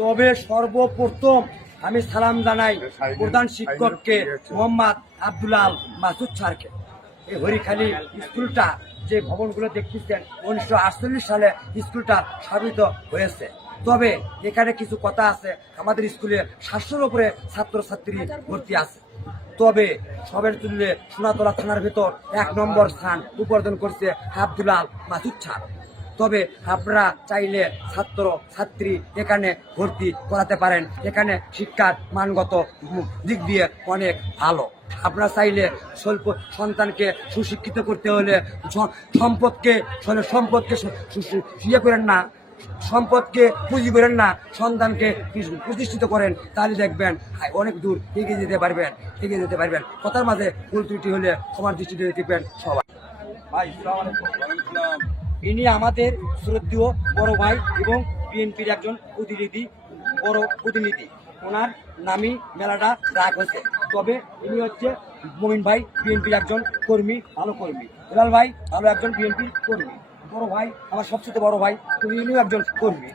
তবে সর্বপ্রথম আমি সালাম জানাই প্রধান শিক্ষককে মোহাম্মদ আব্দুল আল মাসুদ স্যারকে। এই হরিখালী স্কুলটা যে ভবনগুলো দেখতেছেন 1948 সালে স্কুলটা স্থাপিত হয়েছে। তবে এখানে কিছু কথা আছে, আমাদের স্কুলে 700-র উপরে ছাত্রছাত্রী ভর্তি আছে। তবে সবের তুললে সোনাতলা থানার ভেতর 1 নম্বর স্থান উপার্জন করছে আব্দুল আল মাসুদ স্যার। তবে আপনারা চাইলে ছাত্র ছাত্রী এখানে ভর্তি করাতে পারেন। এখানে শিক্ষার মানগত দিক দিয়ে অনেক ভালো। আপনারা চাইলে স্বল্প সন্তানকে সুশিক্ষিত করতে হলে সম্পদকে ইয়ে করেন না, সম্পদকে পুঁজি করেন না, সন্তানকে প্রতিষ্ঠিত করেন, তাহলে দেখবেন অনেক দূর এগিয়ে যেতে পারবেন। কথার মাঝে ভুল ত্রুটি হলে সবার দৃষ্টিতে দেখবেন সবাই। ভাই ইনি আমাদের শ্রদ্ধেয় বড় ভাই এবং বিএনপির একজন বড় প্রতিনিধি। ওনার নামই মেলাটা রাগ হয়েছে। তবে ইনি হচ্ছে মমিন ভাই, বিএনপির একজন কর্মী, ভালো কর্মী। হেলাল ভাই ভালো একজন বিএনপির কর্মী। বড় ভাই আমার সবচেয়ে বড় ভাই, ইনিও একজন কর্মী।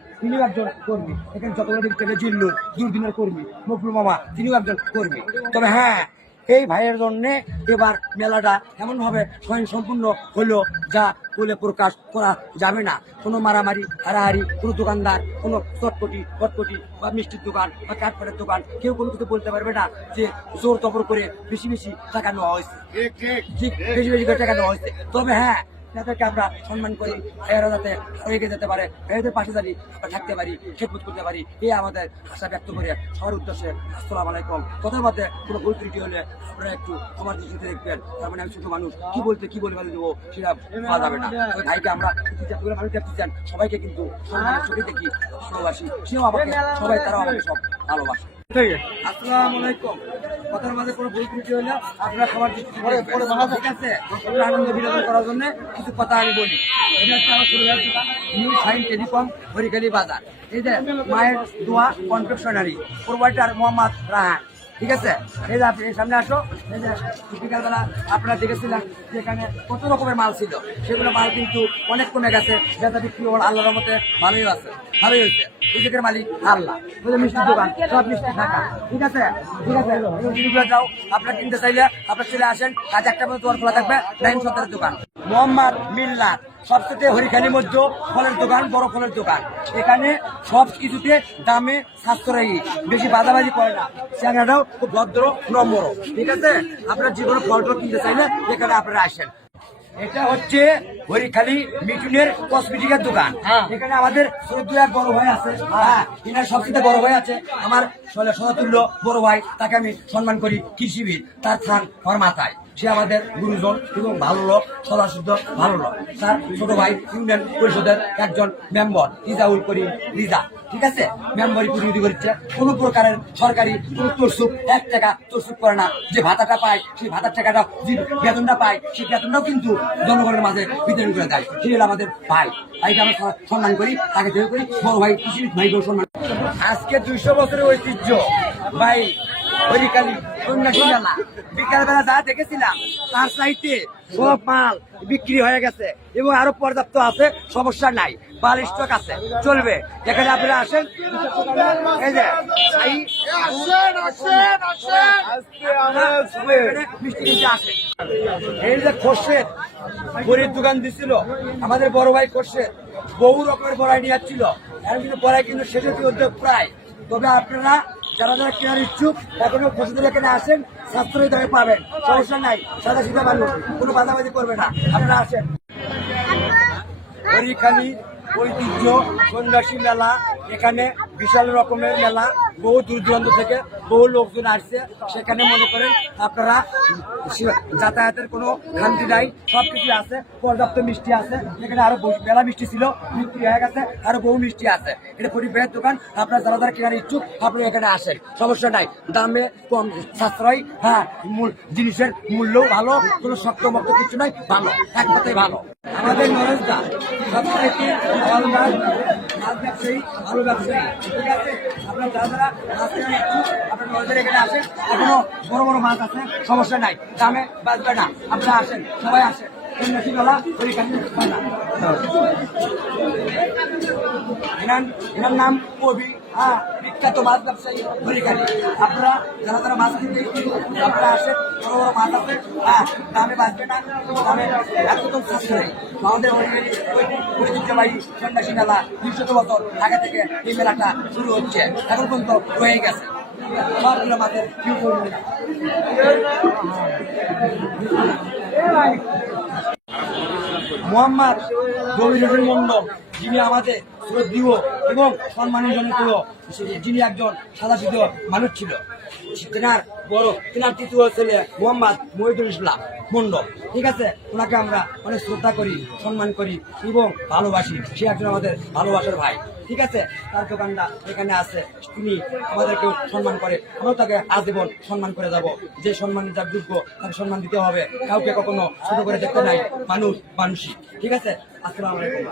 এখানে যতগুলো থেকে জিল্লু দুর্দিনের কর্মী, মকবুল মামা তিনিও একজন কর্মী। তবে হ্যাঁ, এই ভাইয়ের জন্য এবার মেলাটা এমনভাবে স্বয়ংসম্পূর্ণ হলো যা বলে প্রকাশ করা যাবে না। কোনো মারামারি হারাহারি, কোনো দোকানদার, কোনো চটপটি বা মিষ্টির দোকান বা কাঠপাটের দোকান কেউ কোনো কিছু বলতে পারবে না যে জোর তবর করে বেশি টাকা নেওয়া হয়েছে। বেশি করে টাকা নেওয়া হয়েছে। তবে হ্যাঁ, তাদেরকে আমরা সম্মান করি, ভাইয়েরা যাতে এগিয়ে যেতে পারে, ভাইয়াদের পাশে দাঁড়ি আমরা থাকতে পারি, খেদমত করতে পারি, এই আমাদের আশা ব্যক্ত করে সবার উদ্দেশ্যে আসসালামু আলাইকুম। কথার মধ্যে কোনো ভুল ত্রুটি হলে আপনারা একটু আমার দৃষ্টিতে দেখবেন। তার মানে আমি ছোট মানুষ, কি বলে দেবো সেটা পাওয়া যাবে না। ভাইকে আমরা মানুষ দেখতে চান, সবাইকে কিন্তু সম্মানের চোখে দেখি, ভালোবাসি, সেও আমাকে সবাই, তারাও আমাকে সব ভালোবাসে। আসসালামু আলাইকুম। কথার মাঝে কোনো ভুল ত্রুটি হলে আপনারা সবার দৃষ্টিতে দেখবেন, ঠিক আছে? আনন্দ বিনোদন করার জন্য কিছু কথা আমি বলি। এটা হচ্ছে আমার পরিবার দোকান, নিউ শাইন টেলিকম, হরিখালী বাজার। এই যে মায়ের দোয়া কনফেকশনারি, প্রোভাইডার মোহাম্মদ রাহান, ঠিক আছে? এই যে আপনি সামনে আসো। এই যে বিকালবেলা আপনারা দেখেছিলেন যেখানে কত রকমের মাল ছিল, সেগুলো মাল কিন্তু অনেক কমে গেছে। যেটা বিক্রি হল আল্লাহর মতে ভালোই হয়েছে। রিজিকের মালিক আল্লাহ। মিষ্টির দোকান, সব মিষ্টি ঢাকা, ঠিক আছে? যাও আপনারা কিনতে চাইলে আপনারা চলে আসেন। কাজ 1টা পর্যন্ত দোকান খোলা থাকবে। নাইম সত্তরের দোকান মোহাম্মদ মিল্লাত, সবচেয়ে হরিখালীর মধ্যে ফলের দোকান, বড় ফলের দোকান। এখানে সব কিছুতে দামে সাশ্রয়ী, বেশি বাজাবাজি করে না। চেহারাটাও খুব ভদ্র নম্র, ঠিক আছে? আপনারা যে কোনো ফল কিনতে চাইলে এখানে আপনারা আসেন। এটা হচ্ছে হরিখালী মিঠুনের কসমেটিকের দোকান। এখানে আমাদের শ্রদ্ধেয় এক বড় ভাই আছে, এনার সবচেয়ে বড় ভাই আছে আমার সমতুল্য বড় ভাই, তাকে আমি সম্মান করি। কৃষিবিদ, তার স্থান আমার মাথায়। সে আমাদের গুরুজন এবং ভালো লোক, সদাশুদ্ধ ভালো লোক। তার ছোট ভাই ইউনিয়ন পরিষদের একজন মেম্বার, রিজাউল করিম রিজা, ঠিক আছে? মেম্বারি প্রতিনিধি করছে। কোনো প্রকারের সরকারি কোনো তরসুক 1 টাকা তরসুক করে না। যে ভাতাটা পায়, সেই ভাতার টাকাটা, যে বেতনটা পায়, সেই বেতনটাও কিন্তু জনগণের মাঝে বিতরণ করে দেয়। সে হলো আমাদের ভাই, ভাইকে আমরা সম্মান করি, তাকে ধরে করি বড় ভাই, কৃষিবিদ ভাইকেও সম্মান। আজকে 200 বছরের ঐতিহ্য ভাই হরিখালী সন্ন্যাসী মেলা। বিকালবেলা যা দেখেছিলাম তার চাইতে সব মাল বিক্রি হয়ে গেছে এবং আরো পর্যাপ্ত আছে, সমস্যা নাই, মাল স্টক আছে, চলবে। এখানে আপনারা আসেন। এই যে মিষ্টি কিনতে আসে। এই যে খোরশেদ বড়ির দোকান দিছিল আমাদের বড় ভাই খোরশেদ, বহু রকমের বড়াই নিয়ে যাচ্ছিল। এখন কিন্তু বড়াই কিন্তু শেষের উদ্যোগ প্রায়। তবে আপনারা যারা কেনার ইচ্ছুক এখনো খোঁজদের এখানে আসেন, সাশ্রয়ী দামে পাবেন, সমস্যা নাই। সাদা সিধা মানুষ, কোনো বাধাবাজি করবে না, আপনারা আসেন। হরিখালী ঐতিহ্য সন্ন্যাসী মেলা, এখানে বিশাল রকমের মেলা, বহু দূর দূরান্ত থেকে বহু লোকজন আসছে। সেখানে মনে করেন আপনারা যাতায়াতের কোনো খামতি নাই, সবকিছু আছে, পর্যাপ্ত মিষ্টি আছে। এখানে আরো মেলা মিষ্টি ছিল, বিক্রি হয়ে গেছে, আরো বহু মিষ্টি আছে। এটা পরিবারের দোকান, আপনারা যারা কেনার ইচ্ছুক আপনারা এখানে আসেন, সমস্যা নাই, দামে কম, সাশ্রয়। হ্যাঁ, জিনিসের মূল্যও ভালো, কোনো শক্ত মক্ত কিছু নাই, ভালো, এক কথাই ভালো। আমাদের নরেশদা সবচাইতে মাছ ব্যবসায়ী, ভালো ব্যবসায়ী, ঠিক আছে? আপনার যারা মাছ কেনার ইচ্ছুক আপনার নরেশদের এখানে আসেন। এখনো বড় বড় মাছ আছে, সমস্যা নাই, দামে বাঁচবে না, আপনারা আসেন, সবাই আসেন। সন্ন্যাসী মেলা, হরিখালী মেলা। এনার নাম কবি, হ্যাঁ, বিখ্যাত মাছ ব্যবসায়ী হরিখালি। আপনারা যারা যারা মাছ কিনতে ইচ্ছুক আপনারা আসেন, বড় বড় মাছ আছে, হ্যাঁ, দামে বাঁচবে না, দামে একদম সাশ্রয়ী। আমাদের হরিখালি ঐতিহ্যবাহী সন্ন্যাসী মেলা 200 বছর আগে থেকে এই মেলাটা শুরু হচ্ছে, এখন পর্যন্ত রয়ে গেছে। সবগুলো মাছের মোহাম্মদ রবিউল হোসেন মন্ডল, যিনি আমাদের শ্রদ্ধেয় এবং সম্মানের জন্য যিনি একজন সাদাসিধে মানুষ ছিল, তেনার তৃতীয় ছেলে মোহাম্মদ মহিদুল ইসলাম মন্ডল। ঠিক আছে, ওনাকে আমরা অনেক শ্রদ্ধা করি, সম্মান করি এবং ভালোবাসি। সে একজন আমাদের ভালোবাসার ভাই। ঠিক আছে, তার দোকানটা এখানে আছে, তিনি আমাদেরকেও সম্মান করে, আমরাও তাকে আজীবন সম্মান করে যাব। যে সম্মান যার যোগ্য তাকে সম্মান দিতে হবে, কাউকে কখনো ছোট করে দেখতে নাই, মানুষ মানুষই। ঠিক আছে, আসসালামু আলাইকুম।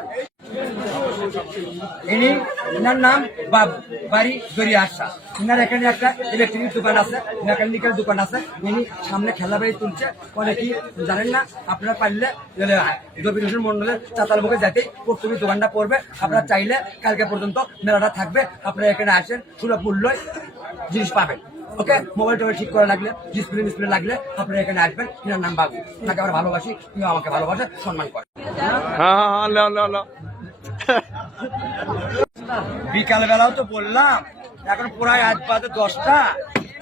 এনার নাম বাবু, বাড়ি জড়িয়ে আসা। এনার এখানে একটা ইলেকট্রিক দোকান আছে, মেকানিক্যাল দোকান আছে। ইনি সামনে খেলা বাড়ি তুলছে, অনেকেই জানেন না। আপনারা পারলে রবিউল হোসেন মন্ডলের চাতালবুকে যেতেই প্রথমে দোকানটা পড়বে। আপনারা চাইলে কালকে পর্যন্ত মেলাটা থাকবে, আপনারা এখানে আসেন, সুলভ মূল্যই জিনিস পাবেন। ওকে, মোবাইল টোবাইল ঠিক করা লাগলে, ডিসপ্লে লাগলে আপনারা এখানে আসবেন। এনার নাম বাবু, তাকে আমরা ভালোবাসি, তিনি আমাকে ভালোবাসে, সম্মান করে। বিকাল বেলাও তো বললাম, এখন প্রায় আজ বাজে 10টা,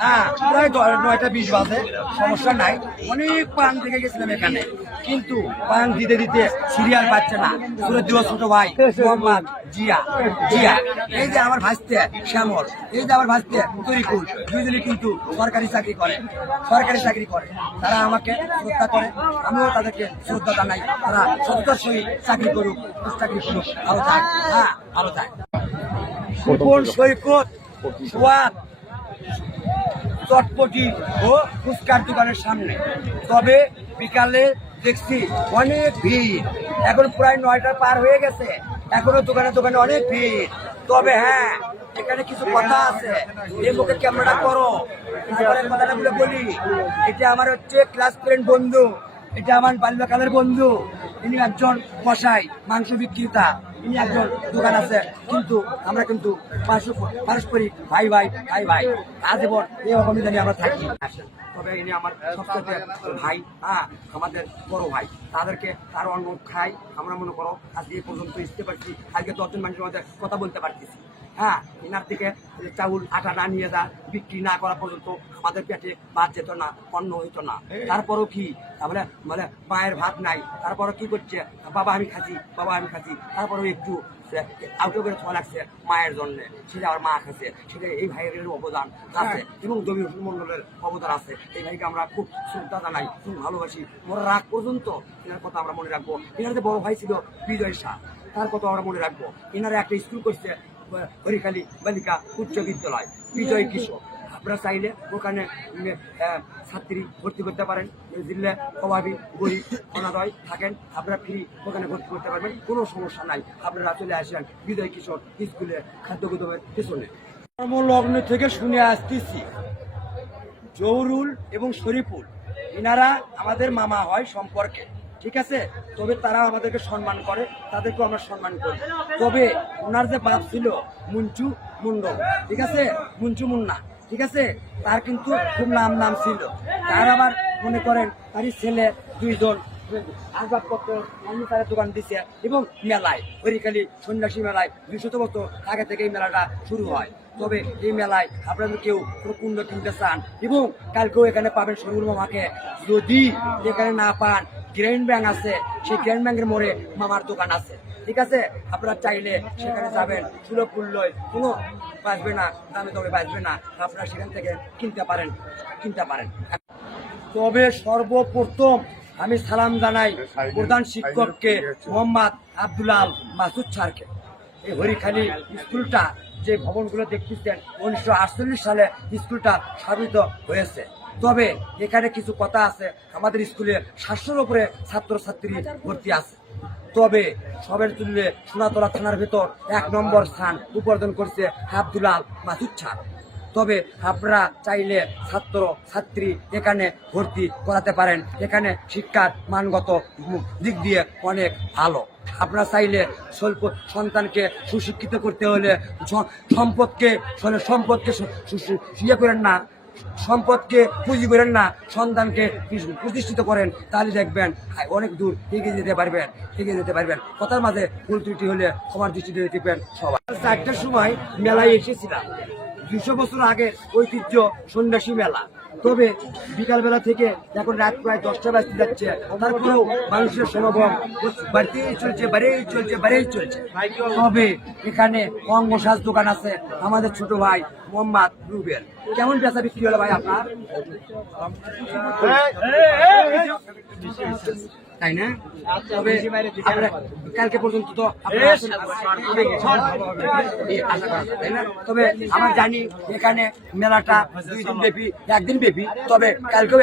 হ্যাঁ, প্রায় 9টা 20 বাজে। সমস্যা নাই, অনেক পান থেকে গেছিলাম এখানে, কিন্তু পান দিতে দিতে সিরিয়াল পাচ্ছে না। সুরজ ছোট ভাই মোহাম্মদ জিয়া, এই যে আমার ভাইস্তে শ্যামল, এই যে আমার ভাইস্তে তরিকুল, দুইজনে কিন্তু সরকারি চাকরি করে। তারা আমাকে শ্রদ্ধা করে, আমিও তাদেরকে শ্রদ্ধা জানাই। তারা সত্যের সহিত চাকরি করুক, ভালো থাক, হ্যাঁ, ভালো থাক। সুপন সৈকত সোয়াদ চটপটি ও ফুচকার দোকানের সামনে। তবে বিকালে দেখছি অনেক ভিড়, এখন প্রায় 9টা পার হয়ে গেছে, এখনো দোকানে অনেক ভিড়। তবে হ্যাঁ, এখানে কিছু কথা আছে, এই মুখে ক্যামেরাটা করো, কথাটা বলি। এটা আমার হচ্ছে ক্লাস ফ্রেন্ড বন্ধু, এটা আমার বাল্যকালের বন্ধু। ইনি একজন কসাই, মাংস বিক্রেতা, ইনি একজন দোকান আছে, কিন্তু আমরা কিন্তু পারস্পরিক ভাই আজীবন এই রকমই জানি আমরা থাকি। তবে ইনি আমার সবচেয়ে ভাই, হ্যাঁ, আমাদের বড় ভাই। তাদেরকে তার অন্ন খাই আমরা, মনে করো আজকে এই পর্যন্ত আসতে পারছি, আজকে 10 জন মানুষের মধ্যে কথা বলতে পারতেছি। হ্যাঁ, এনার থেকে চাউল আটা না নিয়ে বিক্রি না করা পর্যন্ত আমাদের পেটে ভাত যেত না, অন্ন হইতো না। তারপরও কি তাহলে মানে মায়ের ভাত নাই, তারপরও কি করছে, বাবা আমি খাচ্ছি। তারপরেও একটু আউটে করে ছোঁয়া লাগছে মায়ের জন্য, সেটা আমার মা খাচ্ছে, সেটা এই ভাইয়ের অবদান আছে এবং রবিউল হোসেন মন্ডলের অবদান আছে। এই ভাইকে আমরা খুব শ্রদ্ধা জানাই, খুব ভালোবাসি। মনে রাখ পর্যন্ত এনার কথা আমরা মনে রাখবো। এনার যে বড় ভাই ছিল বিজয় শাহ, তার কথা আমরা মনে রাখবো। এনারা একটা স্কুল করছে, হরিখালি বালিকা উচ্চ বিদ্যালয়, বিজয় কিশোর। আপনারা চাইলে ওখানে ছাত্রী ভর্তি করতে পারেন। জিল্লা অভাবী গরিব অনাদয় থাকেন, আপনারা ফ্রি ওখানে ভর্তি করতে পারবেন, কোনো সমস্যা নাই। আপনারা চলে আসেন বিজয় কিশোর স্কুলে, খাদ্য গুদামের পেছনে। কর্মলগ্ন থেকে শুনে আসতেছি, জহুরুল এবং শরীফুল এনারা আমাদের মামা হয় সম্পর্কে। ঠিক আছে, তবে তারা আমাদেরকে সম্মান করে, তাদেরকেও আমরা সম্মান করি। তবে ওনার যে বাপ ছিল মুঞ্চু মন্ডল, ঠিক আছে, মুঞ্চু মুন্না, ঠিক আছে, তার কিন্তু খুব নাম ছিল। তার আবার মনে করেন তারই ছেলে 2 জন আসবাবপত্র তার দোকান দিচ্ছে এবং মেলায়, হরিখালি সন্ন্যাসী মেলায় 200 বছর আগে থেকে এই মেলাটা শুরু হয়। তবে এই মেলায় আপনাদের কেউ কোনো কুণ্ড কিনতে চান এবং কালকেও এখানে পাবেন সরুল মামাকে। যদি এখানে না পান, গ্র্যান্ড ব্যাংক আছে, সেই গ্র্যান্ড ব্যাংকের মোড়ে মামার দোকান আছে। ঠিক আছে, আপনারা চাইলে সেখানে যাবেন, সুলভ মূল্যয়, কোনো বাঁচবে না, দামে বাঁচবে না, আপনারা সেখান থেকে কিনতে পারেন। তবে সর্বপ্রথম আমি সালাম জানাই প্রধান শিক্ষককে, মোহাম্মদ আব্দুল আল মাসুদ স্যারকে। এই হরিখালি স্কুলটা যে ভবনগুলো দেখতেছেন, 1948 সালে স্কুলটা স্থাপিত হয়েছে। তবে এখানে কিছু কথা আছে, আমাদের স্কুলে 700-র উপরে ছাত্রছাত্রী ভর্তি আছে। তবে সবের তুললে সোনাতলা থানার ভেতর 1 নম্বর স্থান উপার্জন করছে আব্দুল আল মাসুদ স্যার। তবে আপনারা চাইলে ছাত্র ছাত্রী এখানে ভর্তি করাতে পারেন। এখানে শিক্ষার মানগত দিক দিয়ে অনেক ভালো। আপনারা চাইলে স্বল্প সন্তানকে সুশিক্ষিত করতে হলে সম্পদকে ইয়ে করেন না, সম্পদকে পুঁজি করেন না, সন্তানকে প্রতিষ্ঠিত করেন, তাহলে দেখবেন অনেক দূর এগিয়ে যেতে পারবেন। কথার মাঝে ভুল ত্রুটি হলে ক্ষমার দৃষ্টিতে দেখবেন সবাই। 4টার সময় মেলায় এসেছিলাম, 200 বছর আগের ঐতিহ্য সন্ন্যাসী মেলা। তবে বিকালবেলা থেকে এখন রাত প্রায় 10টা বাজতে যাচ্ছে, তারপরেও মানুষের সমাগম বাড়তেই চলছে। তবে এখানে অঙ্গসাজ দোকান আছে আমাদের ছোট ভাই মোহাম্মদ রুবেল। কেমন বেচা বিক্রি হলো ভাই আপনার? তাই না? তবে কালকে পর্যন্ত তো তাই না? তবে আমরা জানি এখানে মেলাটা 2 দিন ব্যাপী, 1 দিন ব্যাপী। তবে কালকেও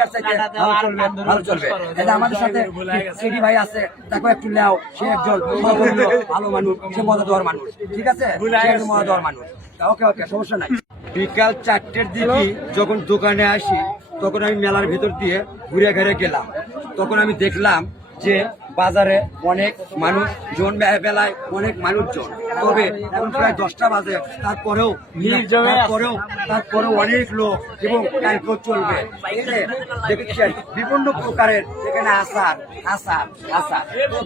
ভালো চলবে। এটা আমাদের সাথে সিডি ভাই আছে, তাকে একটু নেও। সে একজন ভালো মানুষ, সে মজা দেওয়ার মানুষ। ঠিক আছে, মজা দেওয়ার মানুষ। ওকে, সমস্যা নাই। বিকাল 4টের দিকে যখন দোকানে আসি, তখন আমি মেলার ভেতর দিয়ে ঘুরে গেলাম। তখন আমি দেখলাম যে বাজারে অনেক মানুষজন, বেলায় অনেক মানুষজন। তবে এখন প্রায় 10টা বাজে, তারপরেও অনেক লোক, এবং কালকেও চলবে। দেখছেন বিভিন্ন প্রকারের এখানে আচার।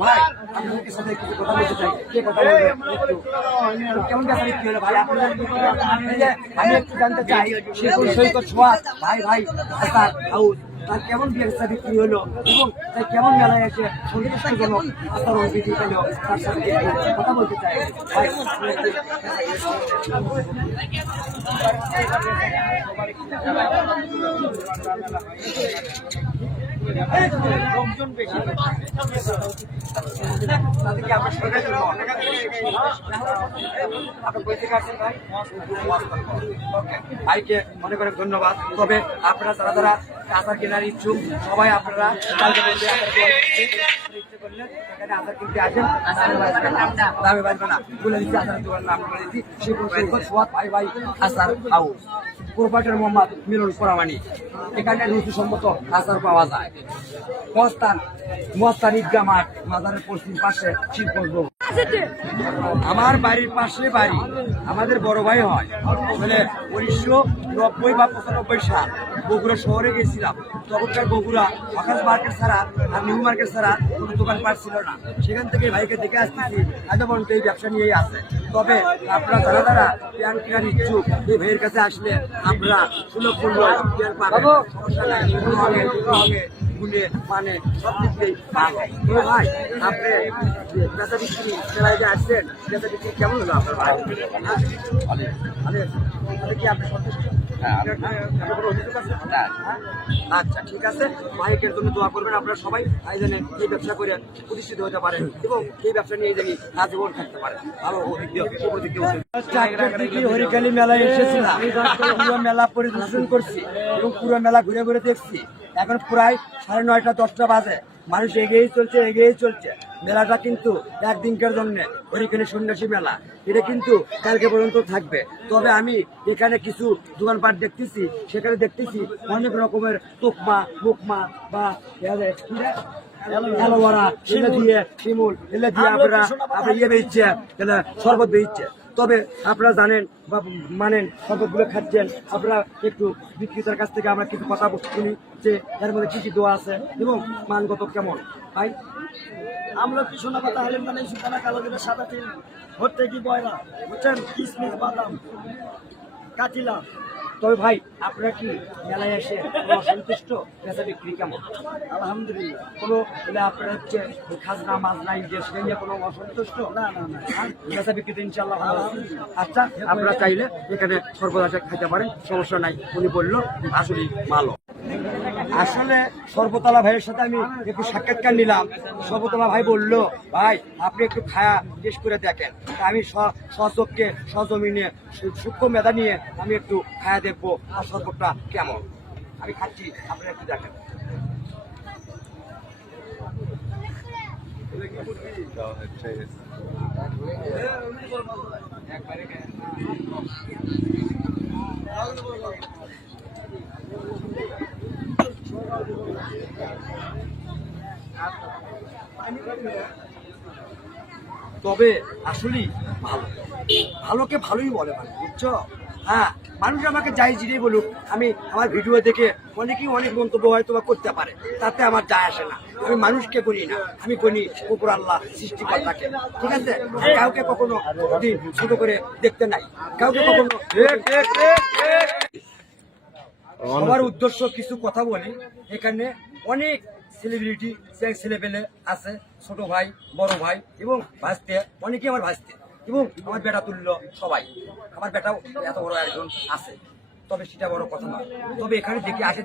ভাই আপনাদের সাথে কিছু কথা বলতে চাই। কে কথা বলবে? কেমন কথা বিক্রি হলো ভাই? আমি একটু জানতে চাই, সৈকত সোয়াদ ভাই আচার হাউস, তার কেমন ব্যবসা বিক্রি হলো এবং তার কেমন মেলায় এসে সন্তুষ্টজনক আচরণ বিক্রি পেল, তার সাথে কথা বলতে চাই। ভাইকে অনেক ধন্যবাদ। তবে আপনারা যারা আচার কেনার ইচ্ছুক, সবাই আপনারা আচার কিনতে আসেন, দামে বাড়বে না। বলে দিচ্ছি আচারের দোকান নাম বলে দিচ্ছি, ভাই আচার হাউস, প্রোপাইটার মোহাম্মদ মিলন পোড়ামানি। এখানে রুচিসম্মত আচার পাওয়া যায়। মস্তান ঈদগাহ মাঠ, মাজারের পশ্চিম পাশে শিল্প। আমার বাড়ির পাশে বাড়ি, আমাদের বড় ভাই হয়। মানে 1990 বা 95 সাল বগুড়া শহরে গেছিলাম। তখনকার বগুড়া আকাশ মার্কেট ছাড়া আর নিউ মার্কেট ছাড়া কোনো দোকানপাট ছিল না। সেখান থেকে ভাইকে দেখে আসতেছি, আজও পর্যন্ত এই ব্যবসা নিয়েই আছে। তবে আপনারা যারা প্যান কেনার ইচ্ছুক, এই ভাইয়ের কাছে আসলে আপনারা সুলভ মূল্যে প্যান পাবেন। সমস্যা নাই, গুণে মানে সব দিক দিয়েই ভালো। ভাই আপনি বেচা বিক্রি মেলায় যে আসছেন, বেচা বিক্রি কেমন হলো আপনার ভাই? কি আপনি সন্তুষ্ট? আচ্ছা, ঠিক আছে। ভাইয়ের জন্য দোয়া করবেন আপনারা সবাই। ভাই যেন এই ব্যবসা করে প্রতিষ্ঠিত হতে পারেন এবং এই ব্যবসা নিয়ে যেন আজীবন থাকতে পারেন। ভালো হরিকালী মেলায় এসেছিলাম, পুরো মেলা পরিদর্শন করছি এবং পুরো মেলা ঘুরে দেখছি। এখন প্রায় 9:30 10টা বাজে, মানুষ এগিয়েই চলছে। মেলাটা কিন্তু একদিনকার জন্য হরিকালী সন্ন্যাসী মেলা, এটা কিন্তু কালকে পর্যন্ত থাকবে। তবে আমি এখানে কিছু দোকানপাট দেখতেছি, সেখানে দেখতেছি অনেক রকমের তোকমা মুকমা বা এলোভেরা দিয়ে শিমুল দিয়ে আপনারা বেচছে, শরবত বেচছে। তবে আপনারা জানেন বা মানেন, শরবতগুলো খাচ্ছেন। আপনারা একটু বিক্রেতার কাছ থেকে আমরা কিছু কথা শুনি যে এর মধ্যে কি দেওয়া আছে এবং মানগত কেমন। ভাই আমরা কি সোনা পাতা হালিম মানে সুপানা কালো দিলে সাদা তিল ভর্তি কি বয়রা বুঝছেন, কিশমিশ বাদাম কাটিলা। তবে ভাই আপনারা কি মেলায় এসে অসন্তুষ্ট? বেচা বিক্রি কেমন? আলহামদুলিল্লাহ। কোনো আপনারা হচ্ছে খাজনা মাজনা সেটা নিয়ে কোনো অসন্তুষ্ট? না, বেচা বিক্রিতে ইনশাল্লাহ ভালো। আচ্ছা, আপনারা চাইলে এখানে সর্বদাসে খাইতে পারেন, সমস্যা নাই। উনি বললো আসলেই ভালো। আসলে সর্বতলা ভাইয়ের সাথে আমি একটু সাক্ষাৎকার নিলাম। সর্বতলা ভাই বললো, ভাই আপনি একটু খায়া টেস্ট করে দেখেন। আমি স্বচক্ষে সজমিনে সূক্ষ্ম মেধা নিয়ে আমি একটু খায়া দেখবো আর শরবতটা কেমন। আমি খাচ্ছি, আপনারা একটু দেখেন। একবারে তবে আসলেই ভালো, ভালোকে ভালোই বলে মানে, বুঝছো? হ্যাঁ, মানুষ আমাকে যাই জিরেই বলুক, আমি আমার ভিডিও দেখে অনেকেই অনেক মন্তব্য হয়তো বা করতে পারে, তাতে আমার যায় আসে না। আমি মানুষকে করি না, আমি করি উপর আল্লাহ সৃষ্টিকর্তাকে, ঠিক আছে? কাউকে কখনো দিন ছোট করে দেখতে নাই, কাউকে কখনো সবার উদ্দেশ্য কিছু কথা বলি। এখানে অনেক সেলিব্রিটি ছেলেপেলে আছে, ছোট ভাই, বড় ভাই এবং ভাসতে, অনেকেই আমার ভাসতে এবং আমার বেটা তুল্য সবাই। আমার বেটাও এত বড় একজন আছে, তবে সেটা বড় কথা নয়। তবে এখানে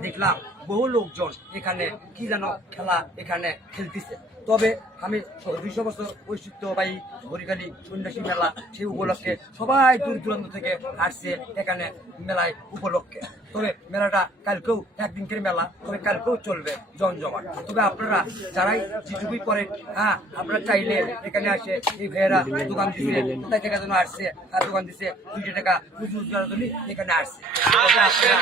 দেখলাম বহু লোকজন এখানে কি যেন খেলা এখানে খেলতেছে। তবে আমি 200 বছর ঐতিহ্যবাহী হরিখালী সন্ন্যাসী মেলা, সেই উপলক্ষে সবাই দূর দূরান্ত থেকে আসছে এখানে মেলায় উপলক্ষে। তবে মেলাটা কালকেও একদিনকের মেলা, তবে কালকেও চলবে জমজমাট। তবে আপনারা যারাই যেটুকুই করেন, হ্যাঁ, আপনারা চাইলে এখানে আসে, এই ভাইয়েরা দোকান দিচ্ছে, কোথায় থেকে যেন আসছে, আর দোকান দিচ্ছে 200 টাকা উঁচু জন্য এখানে আসছে। তবে আপনারা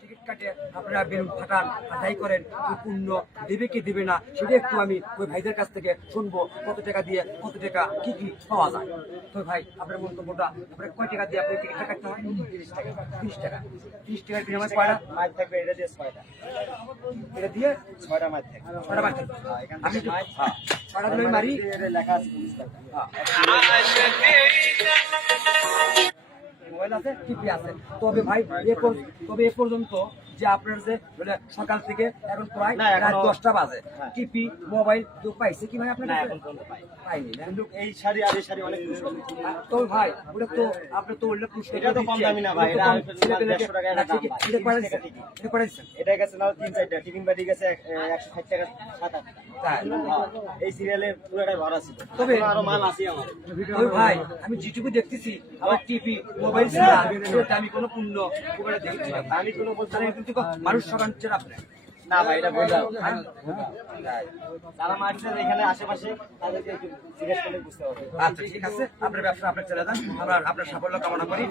টিকিট কাটে আপনারা বেলুন ফাটান, আদায় করেন, ওই পুণ্য দেবে কি দেবে না সেটা একটু আমি ওই ভাইদের কাছ থেকে শুনবো, কত টাকা দিয়ে কত টাকা কি কি পাওয়া যায়। তো ভাই, আপনার মন্তব্যটা, আপনার কয় টাকা দিয়ে আপনি টিকিটটা কাটতে হয়? 30 টাকা। 30 টাকা, 30 টাকার বিনিময়ে কয়টা মাছ থাকবে? এটা দিয়ে 6টা। এটা দিয়ে 6টা মাছ থাকবে। 6টা বাচ্চা। এখান আমি থেকে মাছ, 6টা দিলে মারি। এটা লেখা আছে 30 টাকা। মোবাইল আছে, টিভি আছে। তবে ভাই এ পর্যন্ত যে আপনার যে মানে সকাল থেকে এখন প্রায় না, এখনো- রাত 10টা বাজে, হ্যাঁ। টিভি মোবাইল কেউ পাইছে কি ভাই আপনার না, কাছে? এখন পর্যন্ত পাই। পাইনি না? কিন্তু এই শাড়ি আর এই শাড়ি অনেক সুন্দর। তবে ভাই ওটা তো আপনি তো ওটা পুরস্কার এটা তো কম দিচ্ছেন। দামি না ভাই, ওটা তো এটা কম 150 টাকা এটা দাম ভাই। এটা করে 30 দিচ্ছেন? টাকা টিকিট। এটা করে দিচ্ছেন? এটা গেছে নাও 3-4টা, টিফিন বাড়ি গেছে 160 টাকা 7-8টা। তাই? এই সিরিয়ালের পুরোটাই ভরা ছিল। তবে আরো মাল আছে আমার। তবে ভাই আমি যেটুকু দেখতেছি, আমার টিভি মোবাইল ছিল, আমি কোনো পূর্ণ উপকারে দেখছি না। আমি কোনো বলতে কিন্তু মানুষ সকাল আপনি না ভাই, এটা বোঝা। যারা মারছেন এখানে আশেপাশে তাদেরকে একটু জিজ্ঞেস করলে বুঝতে পারবে। আচ্ছা, ঠিক আছে, আপনার ব্যবসা আপনার চলে যান, আমরা আপনার সাফল্য কামনা করি।